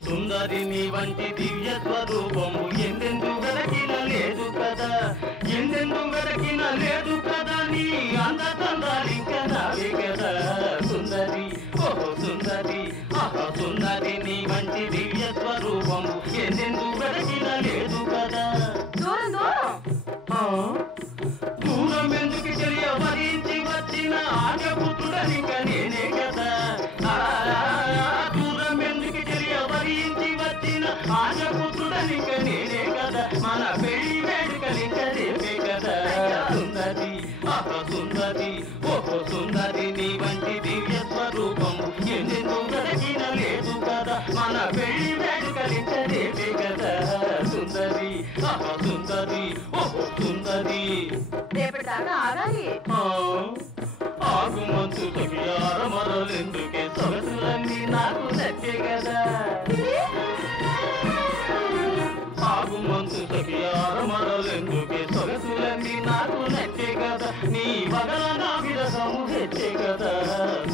సుందరి నీ వంటి దివ్య స్వరూపము ఎందెందు వెలకిన లేదు కదా, ఎందెందు వెలకిన లేదు కదా, నీ అందతందాలింక నావే కదా సుందరి, ఓహో సుందరి, ఆహా సుందరి నీ వంటి దివ్య స్వరూపము ఎందెందు వెలకిన లేదు కదా. దూరం ఎందుకు తెలియ భరించి వచ్చిన ఆర్యపుత్రుడనిక నేనే కదా, దూరం ఎందుకు తెలియ భరించి వచ్చిన ఆర్యపుత్రుడనిక నేనే కదా, మన పెళ్లి వేడుకలిక రేపే కదా సుందరి, ఆహా సుందరి, ఓహో సుందరి నీ వంటి దివ్య స్వరూపము ఎందెందు వెలకిన లేదు కదా, మన పెళ్లి వేడుకలిక రేపే కదా సుందరి, ఆహా సుందరి, ఓహో సుందరి. రేపటిదాకా ఆగాలి. ఆగుమంతు తగియార మరలెందుకే సొగసులన్నీ నాకు నచ్చే కదా, ఆగుమంతు తగియార మరలెందుకే సొగసులన్నీ నాకు నచ్చే కదా, నీ వగల నా విరసము తెచ్చే కదా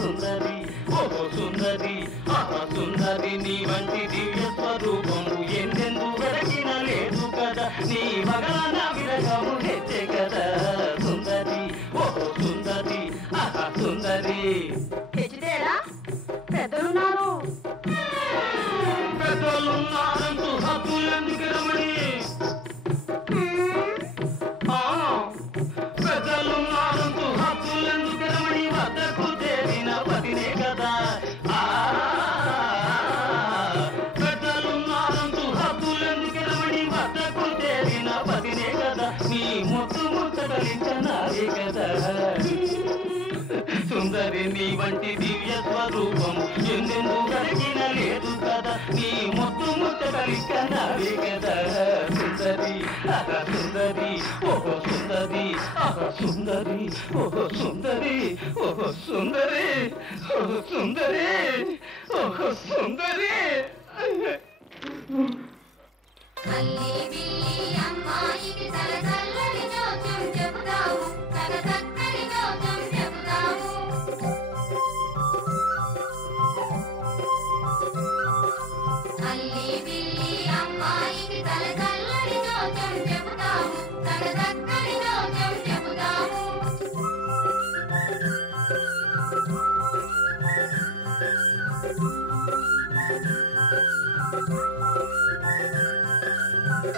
సుందరి, ఓహో సుందరి, ఆహా సుందరి నీ వంటి దివ్య స్వరూపము ఎందెందు వెలకిన లేదు కదా, నీ వగల నా విరసము తెచ్చే కదా సుందరి, ఓహో సుందరి, ఆహా సుందరి. తెచ్చితేరా పెద్దలున్నారు, పెద్దలున్నారంటూ హక్కులెందుకు రమణి, పెద్దలున్నారంటూ హక్కులెందుకు రమణి, వద్దకు చేరిన పతినే కదా, పెద్దలున్నారంటూ హక్కులెందుకు రమణి, వద్దకు చేరిన పతినే కదా, నీ ముత్తు ముచ్చటలించనావే కదా సుందరి నీ వంటి దివ్య స్వరూపము ఎందెందు వెలకిన లేదు కదా, నీ ముత్తు ముచ్చటలింక నావే కదా సుందరి, ఆహా సుందరి, ఓహో సుందరి, ఆహా సుందరి, ఓహో సుందరి, ఓహో సుందరి, ఓహో సుందరి, ఓహో సుందరి. అల్లి బిల్లి అమ్మాయికి తల చల్లని జోక్యం చెబుతాము, తగ చక్కని జోక్యం చెబుతాము. అల్లి బిల్లి అమ్మాయికి తల చల్లని జోక్యం చెబుతాము, తగ చక్కని